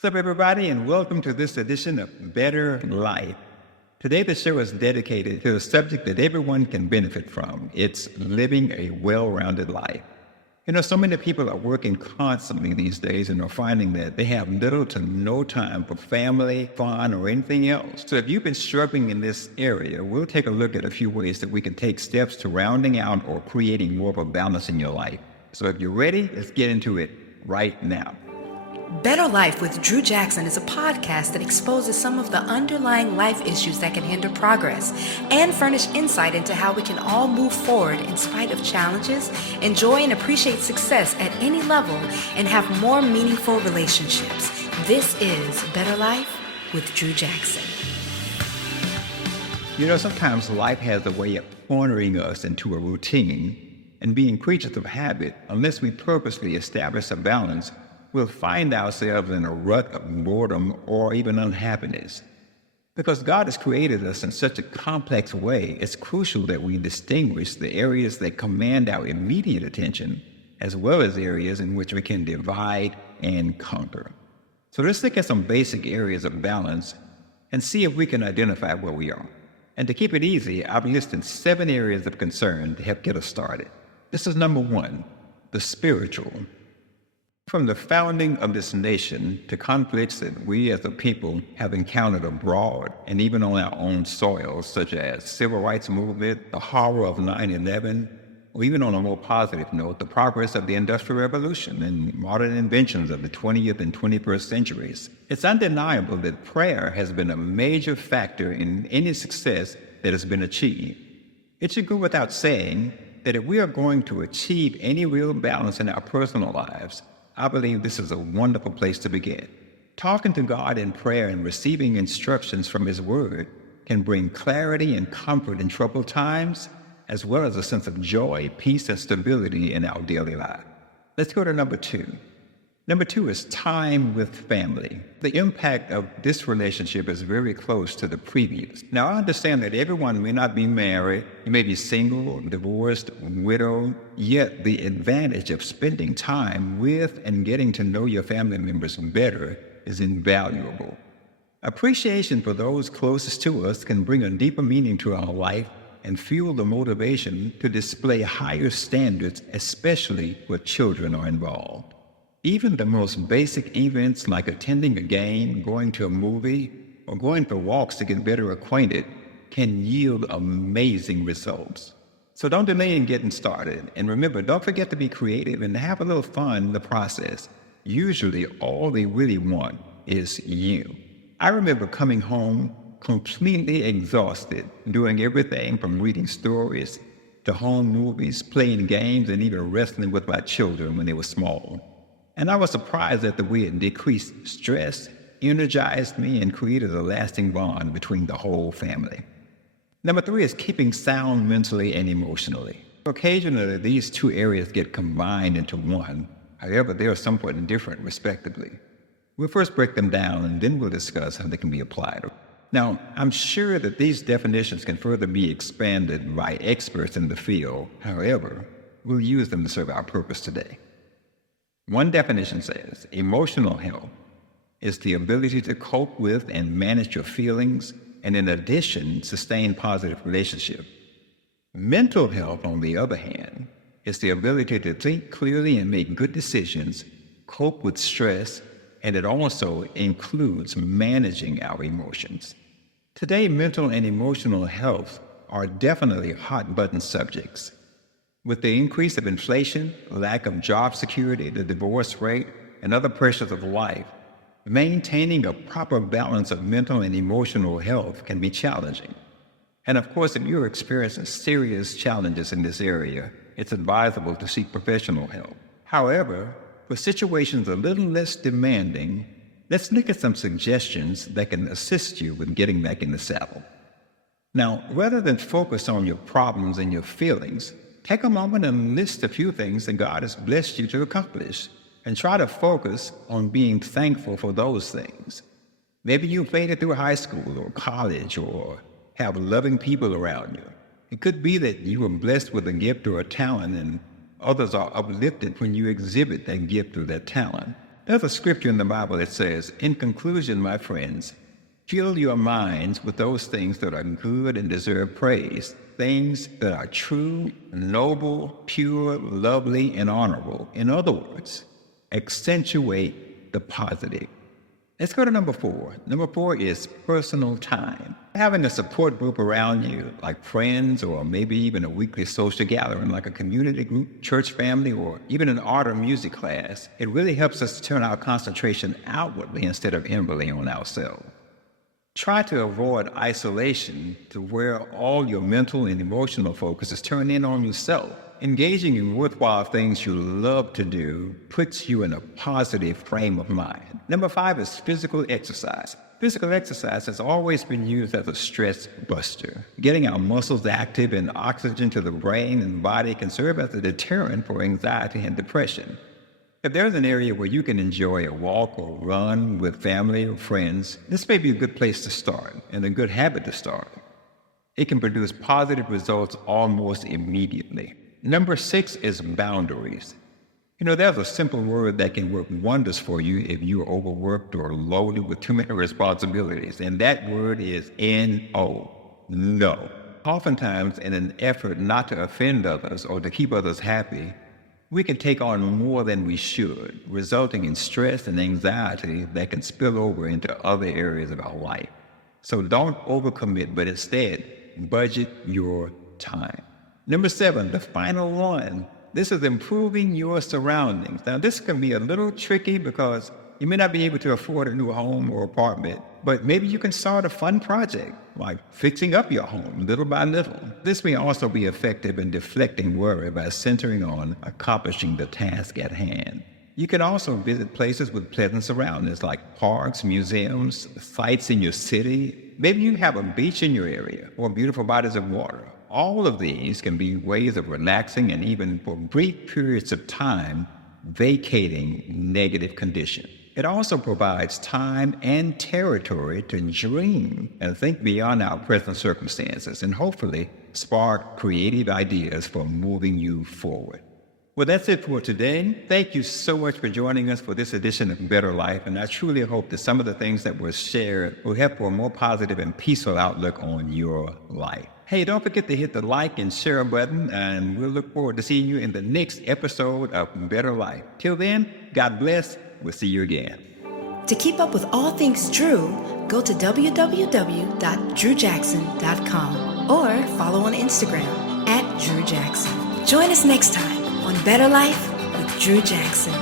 What's up, everybody, and welcome to this edition of Better Life. Today, the show is dedicated to a subject that everyone can benefit from. It's living a well-rounded life. So many people are working constantly these days and are finding that they have little to no time for family, fun, or anything else. So if you've been struggling in this area, we'll take a look at a few ways that we can take steps to rounding out or creating more of a balance in your life. So if you're ready, let's get into it right now. Better Life with Drew Jackson is a podcast that exposes some of the underlying life issues that can hinder progress and furnish insight into how we can all move forward in spite of challenges, enjoy and appreciate success at any level, and have more meaningful relationships. This is Better Life with Drew Jackson. Sometimes life has a way of cornering us into a routine, and being creatures of habit, unless we purposely establish a balance, we'll find ourselves in a rut of boredom or even unhappiness. Because God has created us in such a complex way, it's crucial that we distinguish the areas that command our immediate attention, as well as areas in which we can divide and conquer. So let's look at some basic areas of balance and see if we can identify where we are. And to keep it easy, I've listed 7 areas of concern to help get us started. This is number 1, the spiritual. From the founding of this nation to conflicts that we as a people have encountered abroad and even on our own soil, such as civil rights movement, the horror of 9/11, or even on a more positive note, the progress of the Industrial Revolution and modern inventions of the 20th and 21st centuries, it's undeniable that prayer has been a major factor in any success that has been achieved. It should go without saying that if we are going to achieve any real balance in our personal lives, I believe this is a wonderful place to begin. Talking to God in prayer and receiving instructions from His Word can bring clarity and comfort in troubled times, as well as a sense of joy, peace, and stability in our daily life. Let's go to number 2. Number 2 is time with family. The impact of this relationship is very close to the previous. Now, I understand that everyone may not be married, you may be single, divorced, widowed, yet the advantage of spending time with and getting to know your family members better is invaluable. Appreciation for those closest to us can bring a deeper meaning to our life and fuel the motivation to display higher standards, especially where children are involved. Even the most basic events like attending a game, going to a movie, or going for walks to get better acquainted can yield amazing results. So don't delay in getting started. And remember, don't forget to be creative and have a little fun in the process. Usually, all they really want is you. I remember coming home completely exhausted, doing everything from reading stories to home movies, playing games, and even wrestling with my children when they were small. And I was surprised at the way it decreased stress, energized me, and created a lasting bond between the whole family. Number 3 is keeping sound mentally and emotionally. Occasionally, these 2 areas get combined into one. However, they are somewhat different, respectively. We'll first break them down, and then we'll discuss how they can be applied. Now, I'm sure that these definitions can further be expanded by experts in the field. However, we'll use them to serve our purpose today. One definition says, emotional health is the ability to cope with and manage your feelings, and in addition, sustain positive relationships. Mental health, on the other hand, is the ability to think clearly and make good decisions, cope with stress, and it also includes managing our emotions. Today, mental and emotional health are definitely hot-button subjects. With the increase of inflation, lack of job security, the divorce rate, and other pressures of life, maintaining a proper balance of mental and emotional health can be challenging. And of course, if you're experiencing serious challenges in this area, it's advisable to seek professional help. However, for situations a little less demanding, let's look at some suggestions that can assist you with getting back in the saddle. Now, rather than focus on your problems and your feelings, take a moment and list a few things that God has blessed you to accomplish, and try to focus on being thankful for those things. Maybe you've made it through high school or college or have loving people around you. It could be that you were blessed with a gift or a talent, and others are uplifted when you exhibit that gift or that talent. There's a scripture in the Bible that says, "In conclusion, my friends, fill your minds with those things that are good and deserve praise, things that are true, noble, pure, lovely, and honorable." In other words, accentuate the positive. Let's go to number 4. Number 4 is personal time. Having a support group around you, like friends or maybe even a weekly social gathering, like a community group, church family, or even an art or music class, it really helps us to turn our concentration outwardly instead of inwardly on ourselves. Try to avoid isolation to where all your mental and emotional focus is turned in on yourself. Engaging in worthwhile things you love to do puts you in a positive frame of mind. Number 5 is physical exercise. Physical exercise has always been used as a stress buster. Getting our muscles active and oxygen to the brain and body can serve as a deterrent for anxiety and depression. If there's an area where you can enjoy a walk or run with family or friends, this may be a good place to start and a good habit to start. It can produce positive results almost immediately. Number 6 is boundaries. There's a simple word that can work wonders for you if you're overworked or loaded with too many responsibilities, and that word is N-O, no. Oftentimes, in an effort not to offend others or to keep others happy, we can take on more than we should, resulting in stress and anxiety that can spill over into other areas of our life. So don't overcommit, but instead, budget your time. Number 7, the final one. This is improving your surroundings. Now, this can be a little tricky because you may not be able to afford a new home or apartment, but maybe you can start a fun project, like fixing up your home little by little. This may also be effective in deflecting worry by centering on accomplishing the task at hand. You can also visit places with pleasant surroundings like parks, museums, sites in your city. Maybe you have a beach in your area or beautiful bodies of water. All of these can be ways of relaxing and even for brief periods of time, vacating negative conditions. It also provides time and territory to dream and think beyond our present circumstances and hopefully spark creative ideas for moving you forward. Well, that's it for today. Thank you so much for joining us for this edition of Better Life, and I truly hope that some of the things that were shared will help for a more positive and peaceful outlook on your life. Hey, don't forget to hit the like and share button, and we'll look forward to seeing you in the next episode of Better Life. Till then, God bless. We'll see you again. To keep up with all things Drew, go to www.drewjackson.com or follow on Instagram @DrewJackson. Join us next time on Better Life with Drew Jackson.